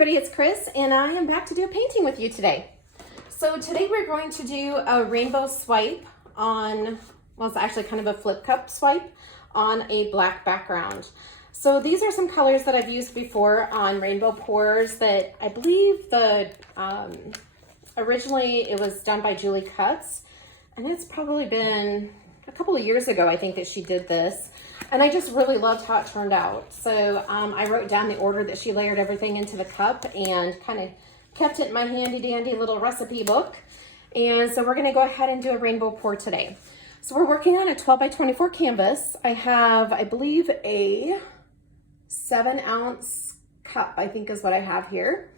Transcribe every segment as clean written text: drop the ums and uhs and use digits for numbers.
everybody, it's Chris and I am back to do a painting with you today. So today we're going to do a rainbow swipe on, well, it's actually kind of a flip cup swipe on a black background. So these are some colors that I've used before on rainbow pours that I believe originally it was done by Julie Cutts, and it's probably been a couple of years ago, I think, that she did this. And I just really loved how it turned out. So I wrote down the order that she layered everything into the cup and kind of kept it in my handy dandy little recipe book. And so we're gonna go ahead and do a rainbow pour today. So we're working on a 12 by 24 canvas. I have, I believe, a 7-ounce cup, I think is what I have here.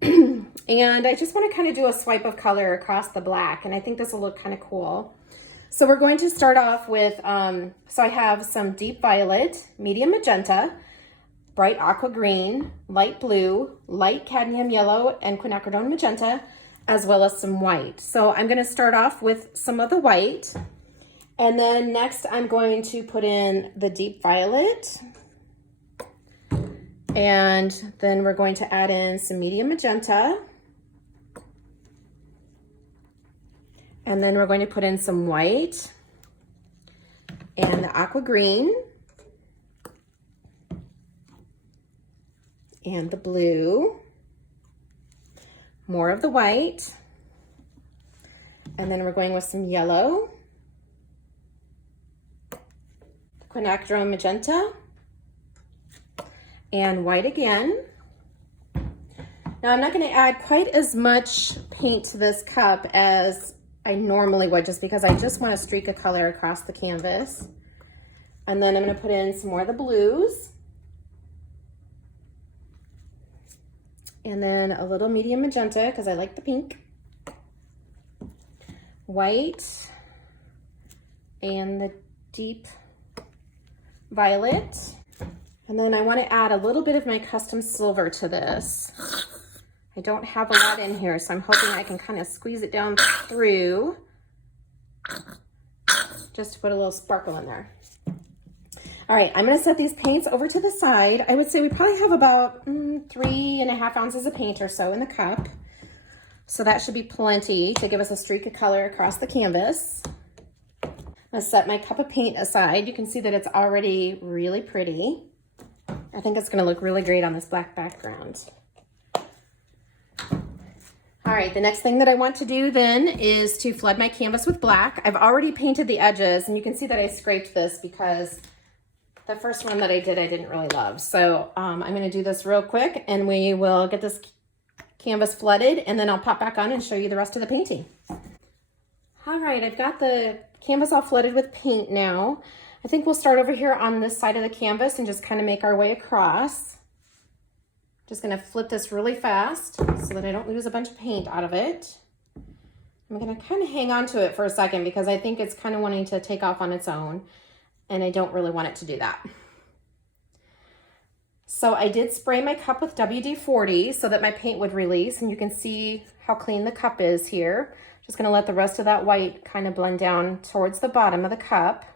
And I just want to kind of do a swipe of color across the black, and I think this will look kind of cool. So we're going to start off with, so I have some deep violet, medium magenta, bright aqua green, light blue, light cadmium yellow, and quinacridone magenta, as well as some white. So I'm going to start off with some of the white, and then next I'm going to put in the deep violet, and then we're going to add in some medium magenta, and then we're going to put in some white and the aqua green and the blue, more of the white, and then we're going with some yellow, quinacridone magenta, and white again. Now I'm not going to add quite as much paint to this cup as I normally would, just because I just want to streak a color across the canvas. And then I'm going to put in some more of the blues. And then a little medium magenta, because I like the pink. White. And the deep violet. And then I want to add a little bit of my custom silver to this. I don't have a lot in here, so I'm hoping I can kind of squeeze it down through just to put a little sparkle in there. All right, I'm going to set these paints over to the side. I would say we probably have about 3.5 ounces of paint or so in the cup. So that should be plenty to give us a streak of color across the canvas. I'm going to set my cup of paint aside. You can see that it's already really pretty. I think it's going to look really great on this black background. All right, the next thing that I want to do then is to flood my canvas with black. I've already painted the edges, and you can see that I scraped this because the first one that I did, I didn't really love. So I'm gonna do this real quick, and we will get this canvas flooded, and then I'll pop back on and show you the rest of the painting. All right, I've got the canvas all flooded with paint now. I think we'll start over here on this side of the canvas and just kind of make our way across. Just gonna flip this really fast so that I don't lose a bunch of paint out of it. I'm gonna kind of hang on to it for a second because I think it's kind of wanting to take off on its own, and I don't really want it to do that. So I did spray my cup with WD-40 so that my paint would release, and you can see how clean the cup is here. Just gonna let the rest of that white kind of blend down towards the bottom of the cup.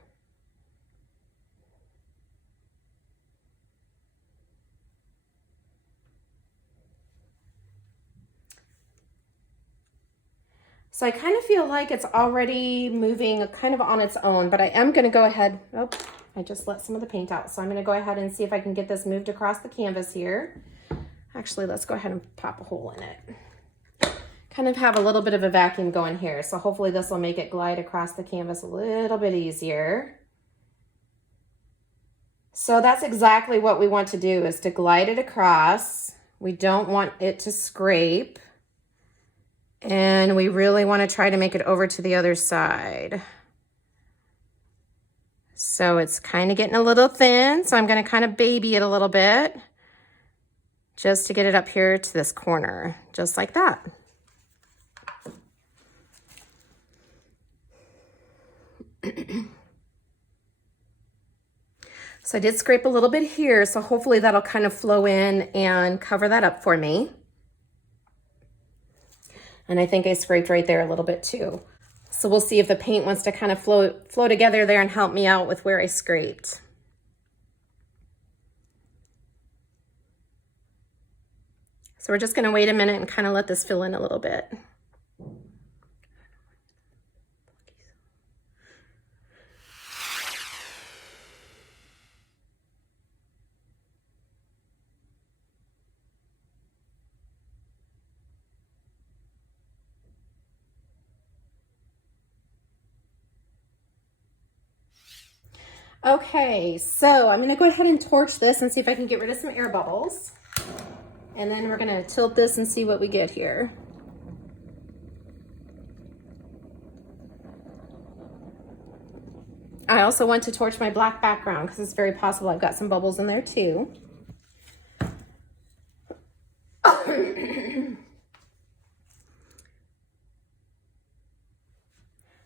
So I kind of feel like it's already moving kind of on its own, but I am going to go ahead. Oh, I just let some of the paint out. So I'm going to go ahead and see if I can get this moved across the canvas here. Actually, let's go ahead and pop a hole in it. Kind of have a little bit of a vacuum going here. So hopefully this will make it glide across the canvas a little bit easier. So that's exactly what we want to do, is to glide it across. We don't want it to scrape. And we really want to try to make it over to the other side. So it's kind of getting a little thin, so I'm going to kind of baby it a little bit just to get it up here to this corner, just like that. So I did scrape a little bit here, so hopefully that'll kind of flow in and cover that up for me. And I think I scraped right there a little bit too. So we'll see if the paint wants to kind of flow together there and help me out with where I scraped. So we're just gonna wait a minute and kind of let this fill in a little bit. Okay, so I'm gonna go ahead and torch this and see if I can get rid of some air bubbles. And then we're gonna tilt this and see what we get here. I also want to torch my black background because it's very possible I've got some bubbles in there too.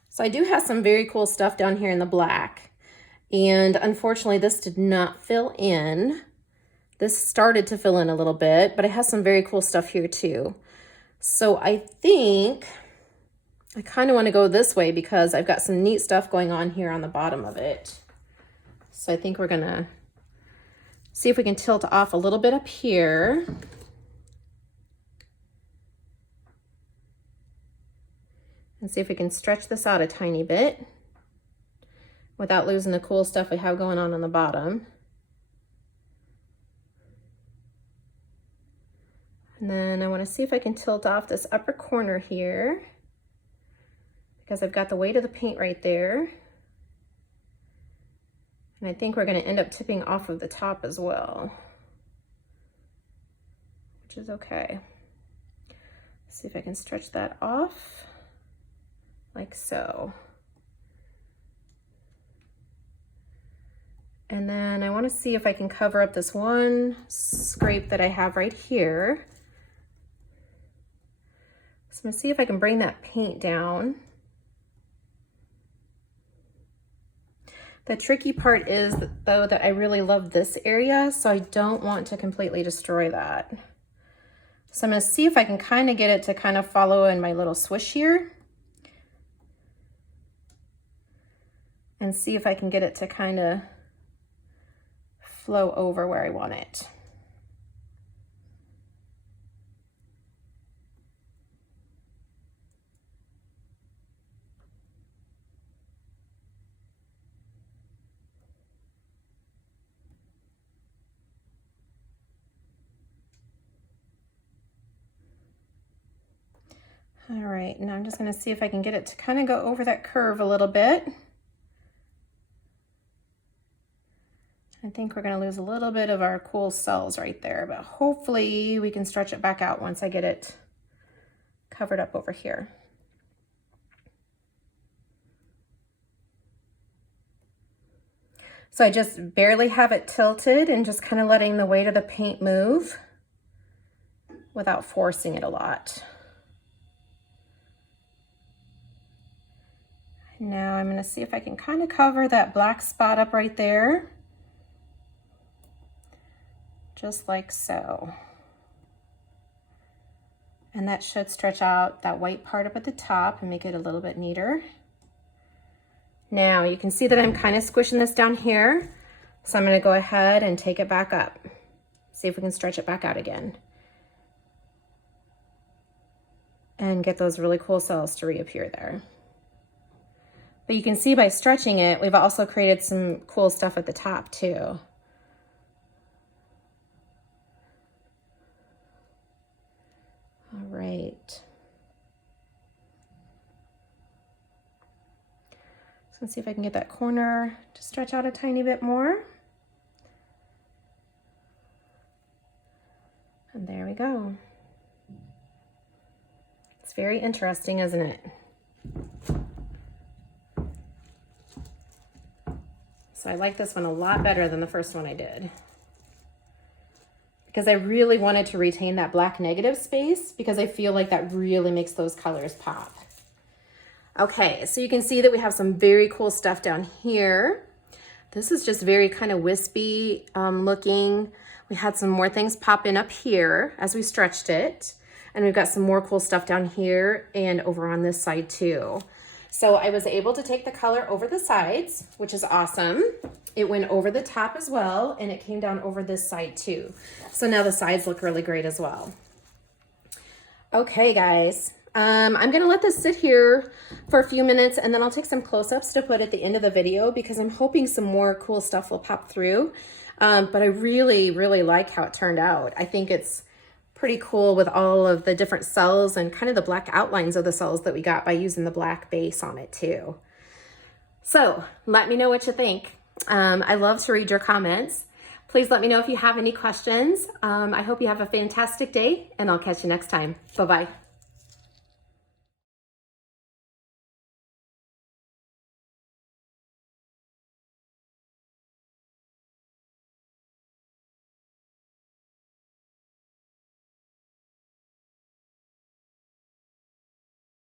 So I do have some very cool stuff down here in the black. And unfortunately, this did not fill in. This started to fill in a little bit, but it has some very cool stuff here too. So I think I kind of want to go this way because I've got some neat stuff going on here on the bottom of it. So I think we're gonna see if we can tilt off a little bit up here. And see if we can stretch this out a tiny bit without losing the cool stuff we have going on the bottom. And then I want to see if I can tilt off this upper corner here because I've got the weight of the paint right there. And I think we're going to end up tipping off of the top as well, which is okay. Let's see if I can stretch that off like so. And then I want to see if I can cover up this one scrape that I have right here. So I'm going to see if I can bring that paint down. The tricky part is, though, that I really love this area, so I don't want to completely destroy that. So I'm going to see if I can kind of get it to kind of follow in my little swish here. And see if I can get it to kind of flow over where I want it. All right, now I'm just going to see if I can get it to kind of go over that curve a little bit. I think we're going to lose a little bit of our cool cells right there, but hopefully we can stretch it back out once I get it covered up over here. So I just barely have it tilted and just kind of letting the weight of the paint move without forcing it a lot. Now I'm going to see if I can kind of cover that black spot up right there. Just like so. And that should stretch out that white part up at the top and make it a little bit neater. Now you can see that I'm kind of squishing this down here. So I'm going to go ahead and take it back up. See if we can stretch it back out again. And get those really cool cells to reappear there. But you can see by stretching it, we've also created some cool stuff at the top too. All right. So let's see if I can get that corner to stretch out a tiny bit more. And there we go. It's very interesting, isn't it? So I like this one a lot better than the first one I did, because I really wanted to retain that black negative space because I feel like that really makes those colors pop. Okay, so you can see that we have some very cool stuff down here. This is just very kind of wispy looking. We had some more things pop in up here as we stretched it. And we've got some more cool stuff down here and over on this side too. So I was able to take the color over the sides, which is awesome. It went over the top as well, and it came down over this side too. So now the sides look really great as well. Okay, guys, I'm gonna let this sit here for a few minutes and then I'll take some close-ups to put at the end of the video because I'm hoping some more cool stuff will pop through. But I really, really like how it turned out. I think it's pretty cool with all of the different cells and kind of the black outlines of the cells that we got by using the black base on it too. So let me know what you think. I love to read your comments. Please let me know if you have any questions. I hope you have a fantastic day and I'll catch you next time. Bye-bye.